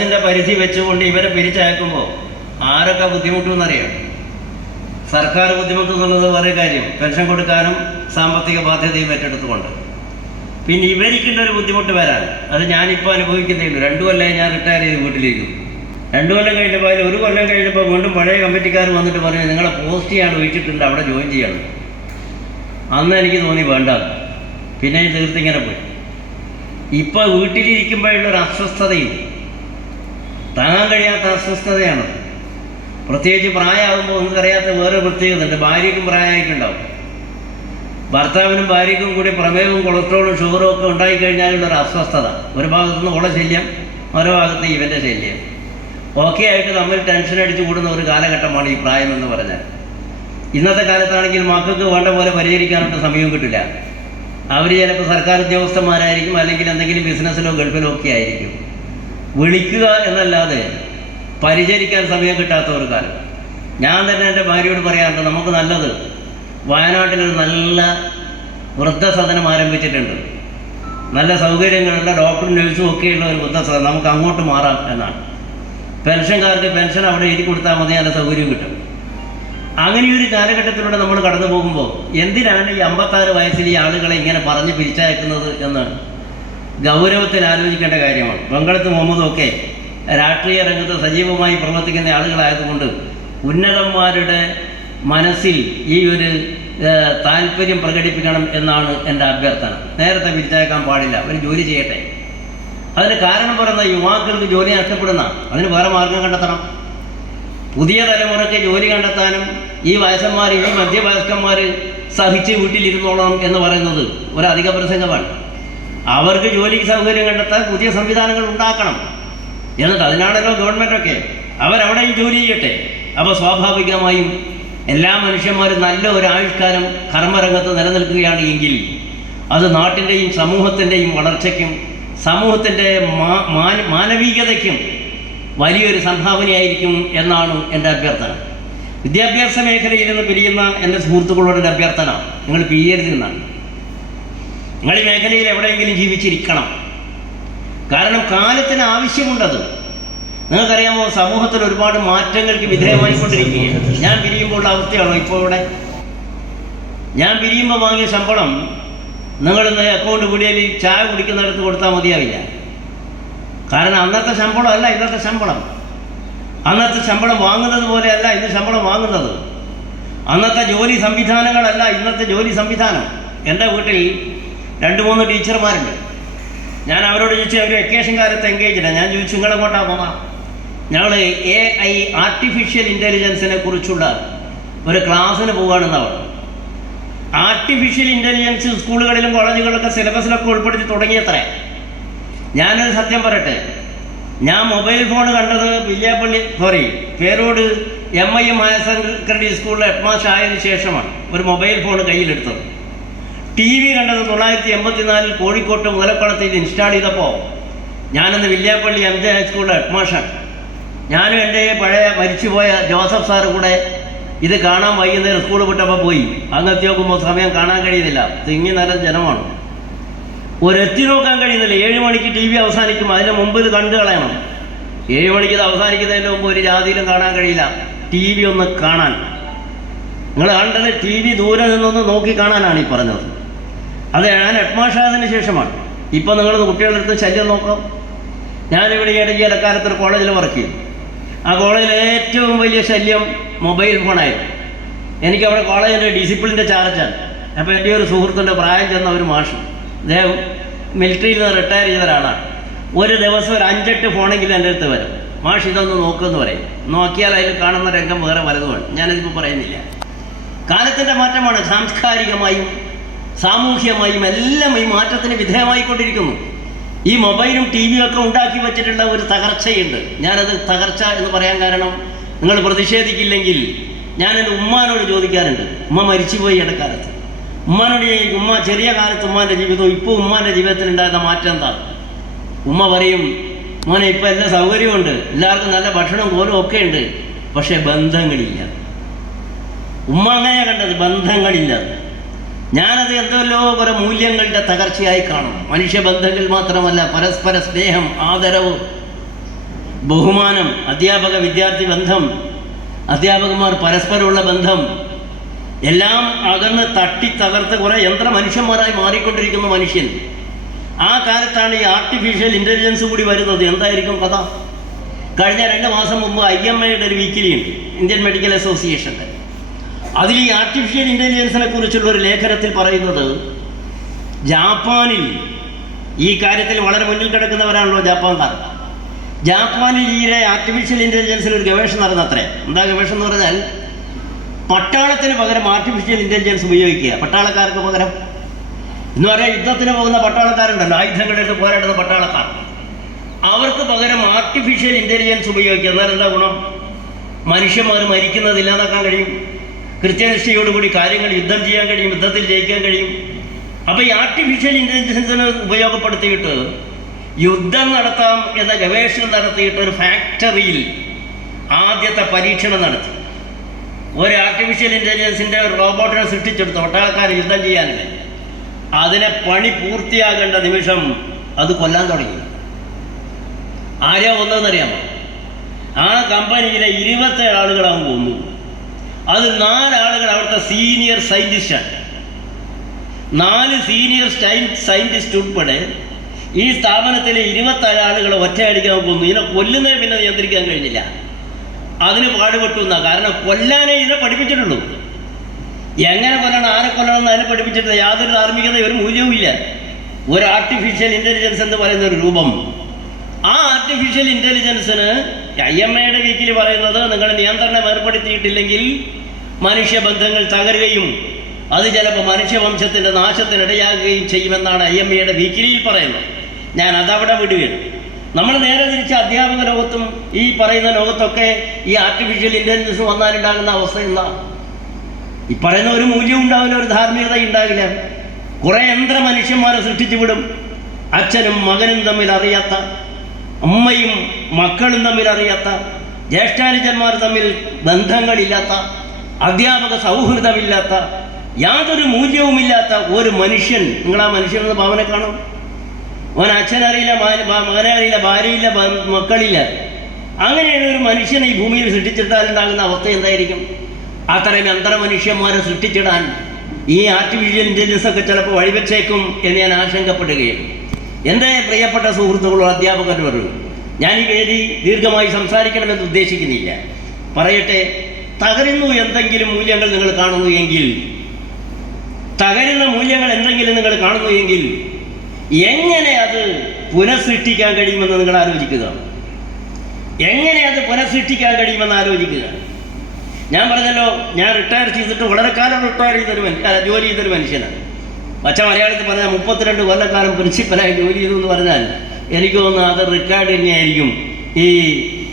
വയസ്സിൻ്റെ പരിധി വെച്ചുകൊണ്ട് ഇവരെ പിരിച്ചയക്കുമ്പോൾ ആരൊക്കെ ബുദ്ധിമുട്ടുമെന്നറിയാം. സർക്കാർ ബുദ്ധിമുട്ടുന്നുള്ളത് വേറെ കാര്യം, പെൻഷൻ കൊടുക്കാനും സാമ്പത്തിക ബാധ്യതയും ഏറ്റെടുത്തുകൊണ്ട്. പിന്നെ ഇവരിക്കേണ്ട ഒരു ബുദ്ധിമുട്ട് വരാൻ, അത് ഞാനിപ്പോൾ അനുഭവിക്കുന്നേ ഉള്ളൂ. 2 കൊല്ലമായി ഞാൻ റിട്ടയർ ചെയ്ത് വീട്ടിലിരിക്കുന്നു. 2 കൊല്ലം കഴിഞ്ഞപ്പോൾ 1 കൊല്ലം കഴിഞ്ഞപ്പോൾ വീണ്ടും പഴയ കമ്മിറ്റിക്കാർ വന്നിട്ട് പറഞ്ഞു നിങ്ങളെ പോസ്റ്റ് ചെയ്യാൻ ഒഴിച്ചിട്ടുണ്ട്, അവിടെ ജോയിൻ ചെയ്യണം. അന്ന് എനിക്ക് തോന്നി വേണ്ട, പിന്നെ തീർത്തിങ്ങനെ പോയി. ഇപ്പോൾ വീട്ടിലിരിക്കുമ്പോഴുള്ളൊരു അസ്വസ്ഥതയും താങ്ങാൻ കഴിയാത്ത അസ്വസ്ഥതയാണ്. പ്രത്യേകിച്ച് പ്രായമാകുമ്പോൾ ഒന്നുമറിയാത്ത വേറെ പ്രത്യേകതയുണ്ട്. ഭാര്യയ്ക്കും പ്രായമായിട്ടുണ്ടാവും. ഭർത്താവിനും ഭാര്യയ്ക്കും കൂടി പ്രമേഹവും കൊളസ്ട്രോളും ഷുഗറും ഒക്കെ ഉണ്ടായിക്കഴിഞ്ഞാലുള്ളൊരു അസ്വസ്ഥത. ഒരു ഭാഗത്തുനിന്ന് ഓളെ ശല്യം, മറു ഭാഗത്ത് ഇവൻ്റെ ശല്യം. ഓക്കെ ആയിട്ട് തമ്മിൽ ടെൻഷൻ അടിച്ചു കൂടുന്ന ഒരു കാലഘട്ടമാണ് ഈ പ്രായം എന്ന് പറഞ്ഞാൽ. ഇന്നത്തെ കാലത്താണെങ്കിൽ മക്കൾക്ക് വേണ്ട പോലെ പരിചരിക്കാനുള്ള സമയവും കിട്ടില്ല. അവർ ചിലപ്പോൾ സർക്കാർ ഉദ്യോഗസ്ഥന്മാരായിരിക്കും, അല്ലെങ്കിൽ എന്തെങ്കിലും ബിസിനസ്സിലോ ഗൾഫിലോ ഒക്കെ ആയിരിക്കും. വിളിക്കുക എന്നല്ലാതെ പരിചരിക്കാൻ സമയം കിട്ടാത്ത ഒരു കാലം. ഞാൻ തന്നെ എൻ്റെ ഭാര്യയോട് പറയാറുണ്ട്, നമുക്ക് നല്ലത് വയനാട്ടിലൊരു നല്ല വൃദ്ധസദനം ആരംഭിച്ചിട്ടുണ്ട്. നല്ല സൗകര്യങ്ങളുള്ള ഡോക്ടറും നഴ്സും ഒക്കെയുള്ള ഒരു വൃദ്ധസദനം, നമുക്ക് അങ്ങോട്ട് മാറാം എന്നാണ്. പെൻഷൻകാർക്ക് പെൻഷൻ അവിടെ എഴുതി കൊടുത്താൽ മതി, നല്ല സൗകര്യം കിട്ടും. അങ്ങനെയൊരു കാലഘട്ടത്തിലൂടെ നമ്മൾ കടന്നു പോകുമ്പോൾ എന്തിനാണ് ഈ 56 വയസ്സിൽ ഈ ആളുകളെ ഇങ്ങനെ പറഞ്ഞ് പിരിച്ചയക്കുന്നത് എന്ന് ഗൗരവത്തിൽ ആലോചിക്കേണ്ട കാര്യമാണ്. വെങ്കടത്ത് മുഹമ്മദൊക്കെ രാഷ്ട്രീയ രംഗത്ത് സജീവമായി പ്രവർത്തിക്കുന്ന ആളുകളായതുകൊണ്ട് ഉന്നതന്മാരുടെ മനസ്സിൽ ഈ ഒരു താല്പര്യം പ്രകടിപ്പിക്കണം എന്നാണ് എൻ്റെ അഭ്യർത്ഥന. നേരത്തെ പിരിച്ചയക്കാൻ പാടില്ല, അവർ ജോലി ചെയ്യട്ടെ. അതിന് കാരണം പറയുന്ന യുവാക്കൾക്ക് ജോലി നഷ്ടപ്പെടുന്ന, അതിന് വേറെ മാർഗം കണ്ടെത്തണം. പുതിയ തലമുറയ്ക്ക് ജോലി കണ്ടെത്താനും ഈ വയസ്സന്മാർ, ഈ മധ്യവയസ്കന്മാർ സഹിച്ച് വീട്ടിലിരുന്നോളണം എന്ന് പറയുന്നത് ഒരധിക പ്രസംഗമാണ്. അവർക്ക് ജോലിക്ക് സൗകര്യം കണ്ടെത്താൻ പുതിയ സംവിധാനങ്ങൾ ഉണ്ടാക്കണം. എന്നിട്ട് അതിനാണല്ലോ ഗവൺമെൻറ്റൊക്കെ, അവരവിടെയും ജോലി ചെയ്യട്ടെ. അപ്പോൾ സ്വാഭാവികമായും എല്ലാ മനുഷ്യന്മാരും നല്ല ഒരു ആയുഷ്കാലം കർമ്മരംഗത്ത് നിലനിൽക്കുകയാണ് എങ്കിൽ അത് നാട്ടിൻ്റെയും സമൂഹത്തിൻ്റെയും വളർച്ചയ്ക്കും സമൂഹത്തിൻ്റെ മാനവികതയ്ക്കും വലിയൊരു സംഭാവനയായിരിക്കും എന്നാണ് എൻ്റെ അഭ്യർത്ഥന. വിദ്യാഭ്യാസ മേഖലയിൽ നിന്ന് പിരിയുന്ന എൻ്റെ സുഹൃത്തുക്കളോട് അഭ്യർത്ഥന, നിങ്ങൾ പിരിയരുത് എന്നാണ്. നിങ്ങൾ ഈ മേഖലയിൽ എവിടെയെങ്കിലും ജീവിച്ചിരിക്കണം. കാരണം കാലത്തിന് ആവശ്യമുണ്ടത്. നിങ്ങൾക്കറിയാമോ, സമൂഹത്തിൽ ഒരുപാട് മാറ്റങ്ങൾക്ക് വിധേയമായിക്കൊണ്ടിരിക്കുകയാണ്. ഞാൻ പിരിയുമ്പോൾ അവസ്ഥയാണോ ഇപ്പോൾ ഇവിടെ? ഞാൻ പിരിയുമ്പോൾ വാങ്ങിയ ശമ്പളം നിങ്ങളിന്ന് അക്കൗണ്ട് കൂടിയാൽ ചായ കുടിക്കുന്നിടത്ത് കൊടുത്താൽ മതിയാവില്ല. കാരണം അന്നത്തെ ശമ്പളം അല്ല ഇന്നത്തെ ശമ്പളം. അന്നത്തെ ശമ്പളം വാങ്ങുന്നത് പോലെയല്ല ഇന്ന് ശമ്പളം വാങ്ങുന്നത്. അന്നത്തെ ജോലി സംവിധാനങ്ങളല്ല ഇന്നത്തെ ജോലി സംവിധാനം. എൻ്റെ വീട്ടിൽ 2-3 ടീച്ചർമാരുണ്ട്. ഞാൻ അവരോട് ചോദിച്ചു, അവർ വെക്കേഷൻ കാലത്ത് എൻഗേജ്ഡാണ്. ഞാൻ ചോദിച്ചു, നിങ്ങളെങ്ങോട്ടാ പോകാം? ഞങ്ങൾ AI ആർട്ടിഫിഷ്യൽ ഇൻ്റലിജൻസിനെ കുറിച്ചുള്ള ഒരു ക്ലാസ്സിന് പോവുകയാണെന്നവർ. ആർട്ടിഫിഷ്യൽ ഇൻ്റലിജൻസ് സ്കൂളുകളിലും കോളേജുകളിലൊക്കെ സിലബസിലൊക്കെ ഉൾപ്പെടുത്തി തുടങ്ങിയത്രേ. ഞാനൊരു സത്യം പറയട്ടെ, ഞാൻ മൊബൈൽ ഫോൺ കണ്ടത് പേരോട് MIM ഹയർ സെക്കൻഡറി സ്കൂളിലെ ഹെഡ്മാസ്റ്റർ ആയതിനു ശേഷമാണ് ഒരു മൊബൈൽ ഫോൺ കയ്യിലെടുത്തത്. TV കണ്ടത് 1984 കോഴിക്കോട്ട് മുതലക്കുളത്ത് ഇത് ഇൻസ്റ്റാൾ ചെയ്തപ്പോൾ ഞാനന്ന് വില്യാപ്പള്ളി MJ ഹൈസ്കൂളിലെ ഹെഡ്മാസ്റ്റർ, ഞാനും എൻ്റെ പഴയ മരിച്ചുപോയ ജോസഫ് സാറ് കൂടെ ഇത് കാണാൻ വൈകുന്നേരം സ്കൂൾ വിട്ടപ്പോൾ പോയി. അങ്ങെത്തി നോക്കുമ്പോൾ സമയം കാണാൻ കഴിയുന്നില്ല, തിങ്ങി നല്ല ജനമാണ്. ഒരെത്തി നോക്കാൻ കഴിയുന്നില്ല. 7 മണിക്ക് TV അവസാനിക്കും, അതിന് മുമ്പ് ഇത് കണ്ടു കളയണം. 7 മണിക്ക് ഇത് അവസാനിക്കുന്നതിന് മുമ്പ് ഒരു ജാതിയിലും കാണാൻ കഴിയില്ല. TV ഒന്ന് കാണാൻ, നിങ്ങൾ കണ്ടത് TV ദൂരെ നിന്നൊന്ന് നോക്കി കാണാനാണ് ഈ പറഞ്ഞത്. അത് ഞാൻ ഹെഡ്മാസ്റ്റർ ആയതിനു ശേഷമാണ്. ഇപ്പോൾ നിങ്ങൾ കുട്ടികളുടെ അടുത്ത് ശല്യം നോക്കാം. ഞാനിവിടെ ഇടയ്ക്ക് ഇടക്കാലത്തൊരു കോളേജിൽ വർക്ക് ചെയ്യും. ആ കോളേജിലെ ഏറ്റവും വലിയ ശല്യം മൊബൈൽ ഫോണായിരുന്നു. എനിക്കവിടെ കോളേജിൻ്റെ ഡിസിപ്ലിൻ്റെ ചാർജാണ്. അപ്പോൾ എൻ്റെ ഒരു സുഹൃത്തിൻ്റെ പ്രായം ചെന്ന ഒരു മാഷ്, അദ്ദേഹം മിലിറ്ററിയിൽ നിന്ന് റിട്ടയർ ചെയ്ത ഒരാളാണ്. ഒരു ദിവസം ഒരു 5-8 ഫോണെങ്കിലും എൻ്റെ അടുത്ത് വരും. മാഷ് ഇതൊന്ന് നോക്കുമെന്ന് പറയും. നോക്കിയാൽ അതിൽ കാണുന്ന രംഗം വേറെ പലതുമാണ്. ഞാനിതിപ്പോൾ പറയുന്നില്ല. കാലത്തിൻ്റെ മാറ്റമാണ്. സാംസ്കാരികമായും സാമൂഹ്യമായും എല്ലാം ഈ മാറ്റത്തിന് വിധേയമായിക്കൊണ്ടിരിക്കുന്നു. ഈ മൊബൈലും TV ഒക്കെ ഉണ്ടാക്കി വെച്ചിട്ടുള്ള ഒരു തകർച്ചയുണ്ട്. ഞാനത് തകർച്ച എന്ന് പറയാൻ കാരണം, നിങ്ങൾ പ്രതിഷേധിക്കില്ലെങ്കിൽ ഞാൻ എൻ്റെ ഉമ്മാനോട് ചോദിക്കാറുണ്ട്. ഉമ്മ മരിച്ചുപോയി ഇടക്കാലത്ത്. ഉമ്മാനോട് ഉമ്മ ചെറിയ കാലത്ത് ഉമ്മാൻ്റെ ജീവിതവും ഇപ്പോൾ ഉമ്മാൻ്റെ ജീവിതത്തിൽ ഉണ്ടാകുന്ന മാറ്റം എന്താ? ഉമ്മ പറയും, മോനെ ഇപ്പം എല്ലാ സൗകര്യമുണ്ട്, എല്ലാവർക്കും നല്ല ഭക്ഷണം പോലും ഒക്കെ ഉണ്ട്, പക്ഷേ ബന്ധങ്ങളില്ല. ഉമ്മ അങ്ങനെയാണ് കണ്ടത്, ബന്ധങ്ങളില്ല. ഞാനത് എന്തല്ലോ കുറെ മൂല്യങ്ങളുടെ തകർച്ചയായി കാണും. മനുഷ്യബന്ധങ്ങൾ മാത്രമല്ല, പരസ്പര സ്നേഹം, ആദരവ്, ബഹുമാനം, അധ്യാപക വിദ്യാർത്ഥി ബന്ധം, അധ്യാപകന്മാർ പരസ്പരമുള്ള ബന്ധം എല്ലാം അകന്ന് തട്ടി തകർത്ത് കുറേ യന്ത്ര മനുഷ്യന്മാരായി മാറിക്കൊണ്ടിരിക്കുന്ന മനുഷ്യൻ. ആ കാലത്താണ് ഈ ആർട്ടിഫിഷ്യൽ ഇൻ്റലിജൻസ് കൂടി വരുന്നത്. എന്തായിരിക്കും കഥ? കഴിഞ്ഞ 2 മാസം മുമ്പ് IMAയുടെ ഒരു വീക്കിലി ഉണ്ട്, ഇന്ത്യൻ മെഡിക്കൽ അസോസിയേഷൻ്റെ. അതിൽ ഈ ആർട്ടിഫിഷ്യൽ ഇൻ്റലിജൻസിനെ കുറിച്ചുള്ള ഒരു ലേഖനത്തിൽ പറയുന്നത്, ജാപ്പാനിൽ ഈ കാര്യത്തിൽ വളരെ മുന്നിൽ കിടക്കുന്നവരാണല്ലോ ജാപ്പാൻകാർ. ജാപ്പാനിൽ ഈയിടെ ആർട്ടിഫിഷ്യൽ ഇൻ്റലിജൻസിൽ ഒരു ഗവേഷണം നടന്നത്രേ. എന്താ ഗവേഷണം എന്ന് പറഞ്ഞാൽ, പട്ടാളത്തിന് പകരം ആർട്ടിഫിഷ്യൽ ഇൻ്റലിജൻസ് ഉപയോഗിക്കുക. പട്ടാളക്കാർക്ക് പകരം എന്ന് പറയാൻ യുദ്ധത്തിന് പോകുന്ന പട്ടാളക്കാരുണ്ടല്ലോ, ആയുധങ്ങളെടുത്ത് പോരാടുന്ന പട്ടാളക്കാർ, അവർക്ക് പകരം ആർട്ടിഫിഷ്യൽ ഇൻ്റലിജൻസ് ഉപയോഗിക്കുക. എന്നാൽ എന്താ ഗുണം? മനുഷ്യന്മാർ മരിക്കുന്നതില്ലാതാക്കാൻ കഴിയും, കൃത്യനിഷ്ഠയോടുകൂടി കാര്യങ്ങൾ യുദ്ധം ചെയ്യാൻ കഴിയും, യുദ്ധത്തിൽ ജയിക്കാൻ കഴിയും. അപ്പോൾ ഈ ആർട്ടിഫിഷ്യൽ ഇൻ്റലിജൻസിനെ ഉപയോഗപ്പെടുത്തിയിട്ട് യുദ്ധം നടത്താം എന്ന ഗവേഷണം നടത്തിയിട്ട് ഒരു ഫാക്ടറിയിൽ ആദ്യത്തെ പരീക്ഷണം നടത്തി. ഒരു ആർട്ടിഫിഷ്യൽ ഇൻ്റലിജൻസിൻ്റെ ഒരു റോബോട്ടിനെ സൃഷ്ടിച്ചെടുത്തു പട്ടാളക്കാർ യുദ്ധം ചെയ്യാനില്ല. അതിനെ പണി പൂർത്തിയാകേണ്ട നിമിഷം അത് കൊല്ലാൻ തുടങ്ങി. ആരെയാ കൊന്നതെന്നറിയാമോ? ആ കമ്പനിയിലെ 27 ആളുകളാവും കൊന്നു. അത് 4 ആളുകൾ അവിടുത്തെ സീനിയർ സയൻറ്റിസ്റ്റാണ്. 4 സീനിയർ സയൻറ്റിസ്റ്റ് ഉൾപ്പെടെ ഈ സ്ഥാപനത്തിലെ 27 ആളുകളെ ഒറ്റയടിക്കാൻ കൊന്നു. ഇതിനെ കൊല്ലുന്നതിനെ പിന്നെ നിയന്ത്രിക്കാൻ കഴിഞ്ഞില്ല. അതിന് പാടുപെട്ടു എന്നാണ്. കാരണം കൊല്ലാനേ ഇതിനെ പഠിപ്പിച്ചിട്ടുള്ളൂ. എങ്ങനെ കൊല്ലണം, ആരെ കൊല്ലണം എന്ന് അതിനെ പഠിപ്പിച്ചിട്ടില്ല. യാതൊരു ധാർമ്മികത, ഒരു മൂല്യവും ഇല്ല. ഒരു ആർട്ടിഫിഷ്യൽ ഇൻ്റലിജൻസ് എന്ന് പറയുന്ന ഒരു രൂപം, ആ ആർട്ടിഫിഷ്യൽ ഇൻ്റലിജൻസിന് IMAയുടെ വീക്കിൽ പറയുന്നത്, നിങ്ങൾ നിയന്ത്രണം ഏർപ്പെടുത്തിയിട്ടില്ലെങ്കിൽ മനുഷ്യബന്ധങ്ങൾ തകരുകയും അത് ചിലപ്പോൾ മനുഷ്യവംശത്തിൻ്റെ നാശത്തിനിടയാകുകയും ചെയ്യുമെന്നാണ് IMAയുടെ വീക്കിലിയിൽ പറയുന്നത്. ഞാൻ അതവിടെ വിടുകയാണ്. നമ്മൾ നേരെ തിരിച്ച് അധ്യാപക ലോകത്തും ഈ പറയുന്ന ലോകത്തൊക്കെ ഈ ആർട്ടിഫിഷ്യൽ ഇൻ്റലിജൻസ് വന്നാലുണ്ടാകുന്ന അവസ്ഥ എന്താ? ഈ പറയുന്ന ഒരു മൂല്യം ഉണ്ടാവില്ല, ഒരു ധാർമ്മികത ഉണ്ടാകില്ല. കുറേ യന്ത്ര മനുഷ്യന്മാരെ സൃഷ്ടിച്ചു വിടും. അച്ഛനും മകനും തമ്മിൽ അറിയാത്ത, അമ്മയും മക്കളും തമ്മിൽ അറിയാത്ത, ജ്യേഷ്ഠാനുജന്മാർ തമ്മിൽ ബന്ധങ്ങളില്ലാത്ത, അധ്യാപക സൗഹൃദമില്ലാത്ത, യാതൊരു മൂല്യവുമില്ലാത്ത ഒരു മനുഷ്യൻ. നിങ്ങൾ ആ മനുഷ്യനെന്ന് ഭാവനെ കാണും. അവൻ അച്ഛനറിയില്ല, മകനെ അറിയില്ല, ഭാര്യയില്ല, മക്കളില്ല. അങ്ങനെയാണ് ഒരു മനുഷ്യനെ ഈ ഭൂമിയിൽ സൃഷ്ടിച്ചിട്ടാലുണ്ടാകുന്ന അവസ്ഥ എന്തായിരിക്കും? അത്രയും യന്ത്ര മനുഷ്യന്മാരെ സൃഷ്ടിച്ചിടാൻ ഈ ആർട്ടിഫിഷ്യൽ ഇൻ്റലിജൻസ് ഒക്കെ ചിലപ്പോൾ വഴിവെച്ചേക്കും എന്ന് ഞാൻ ആശങ്കപ്പെടുകയാണ്. എൻ്റെ പ്രിയപ്പെട്ട സുഹൃത്തുക്കളോ അധ്യാപകരും, ഞാൻ ഈ വേദി ദീർഘമായി സംസാരിക്കണമെന്ന് ഉദ്ദേശിക്കുന്നില്ല. പറയട്ടെ, തകരുന്നു എന്തെങ്കിലും മൂല്യങ്ങൾ നിങ്ങൾ കാണുന്നു എങ്കിൽ, തകരുന്ന മൂല്യങ്ങൾ എന്തെങ്കിലും നിങ്ങൾ കാണുന്നു എങ്കിൽ എങ്ങനെ അത് പുനഃസൃഷ്ടിക്കാൻ കഴിയുമെന്ന് നിങ്ങൾ ആലോചിക്കുക. എങ്ങനെ അത് പുനഃസൃഷ്ടിക്കാൻ കഴിയുമെന്ന് ആലോചിക്കുക. ഞാൻ പറഞ്ഞല്ലോ, ഞാൻ റിട്ടയർ ചെയ്തിട്ട് വളരെ കാലം ജോലി ചെയ്തൊരു മനുഷ്യനാണ്. പച്ച മലയാളത്തിൽ പറഞ്ഞാൽ 32 കൊല്ലക്കാലം പ്രിൻസിപ്പലായി ജോലി ചെയ്തു എന്ന് പറഞ്ഞാൽ എനിക്ക് തോന്നുന്നു അത് റിക്കാർഡ് തന്നെയായിരിക്കും. ഈ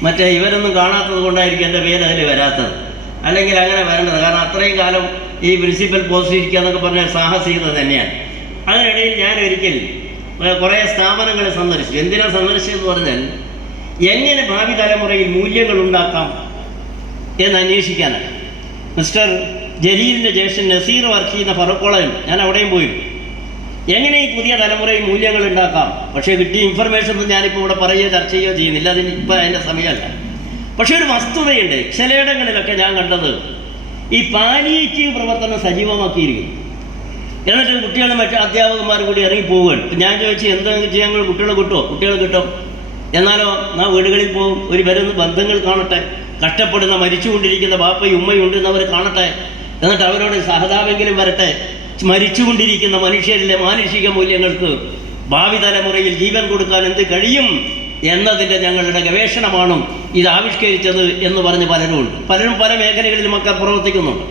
മറ്റേ ഇവരൊന്നും കാണാത്തത് കൊണ്ടായിരിക്കും എൻ്റെ പേര് അതിൽ വരാത്തത്. അല്ലെങ്കിൽ അങ്ങനെ വരേണ്ടത്. കാരണം അത്രയും കാലം ഈ പ്രിൻസിപ്പൽ പോസ്റ്റ് ഇരിക്കുക എന്നൊക്കെ പറഞ്ഞാൽ സാഹസികത തന്നെയാണ്. അതിനിടയിൽ ഞാൻ ഒരിക്കൽ കുറേ സ്ഥാപനങ്ങൾ സന്ദർശിച്ചു. എന്തിനാണ് സന്ദർശിച്ചതെന്ന് പറഞ്ഞാൽ, എങ്ങനെ ഭാവി തലമുറയിൽ മൂല്യങ്ങൾ ഉണ്ടാക്കാം എന്ന് അന്വേഷിക്കാനാണ്. മിസ്റ്റർ ജലീലിൻ്റെ ജ്യേഷ്ഠൻ നസീർ വർക്ക് ചെയ്യുന്ന ഫറൂഖ് കോളേജിൽ ഞാൻ അവിടെയും പോയി. എങ്ങനെ ഈ പുതിയ തലമുറയിൽ മൂല്യങ്ങൾ ഉണ്ടാക്കാം? പക്ഷേ കിട്ടിയ ഇൻഫർമേഷൻ ഒന്നും ഞാനിപ്പോൾ ഇവിടെ പറയുകയോ ചർച്ച ചെയ്യുകയോ ചെയ്യുന്നില്ല, അതിന് ഇപ്പോൾ അതിൻ്റെ സമയമല്ല. പക്ഷേ ഒരു വസ്തുതയുണ്ട്. ചിലയിടങ്ങളിലൊക്കെ ഞാൻ കണ്ടത് ഈ പാലിയേറ്റീവ് പ്രവർത്തനം സജീവമാക്കിയിരിക്കുന്നു. എന്നിട്ട് കുട്ടികളും മറ്റു അധ്യാപകന്മാർ കൂടി ഇറങ്ങി പോവുകയാണ്. ഞാൻ ചോദിച്ചു, എന്തെങ്കിലും ചെയ്യാൻ കുട്ടികളെ കിട്ടുമോ? കുട്ടികളെ കിട്ടും. എന്നാലോ നാം വീടുകളിൽ പോകും, ഒരു വരുന്ന ബന്ധങ്ങൾ കാണട്ടെ, കഷ്ടപ്പെടുന്ന മരിച്ചുകൊണ്ടിരിക്കുന്ന ബാപ്പയും ഉമ്മയും ഉണ്ടെന്നവർ കാണട്ടെ, എന്നിട്ട് അവരോട് സഹതാപെങ്കിലും വരട്ടെ. മരിച്ചുകൊണ്ടിരിക്കുന്ന മനുഷ്യരിലെ മാനുഷിക മൂല്യങ്ങൾക്ക് ഭാവി തലമുറയിൽ ജീവൻ കൊടുക്കാൻ എന്ത് കഴിയും എന്നതിൻ്റെ ഞങ്ങളുടെ ഗവേഷണമാണ് ഇത് ആവിഷ്കരിച്ചത് എന്ന് പറഞ്ഞ് പലരും ഉണ്ട്. പലരും പല മേഖലകളിലുമൊക്കെ പ്രവർത്തിക്കുന്നുണ്ട്.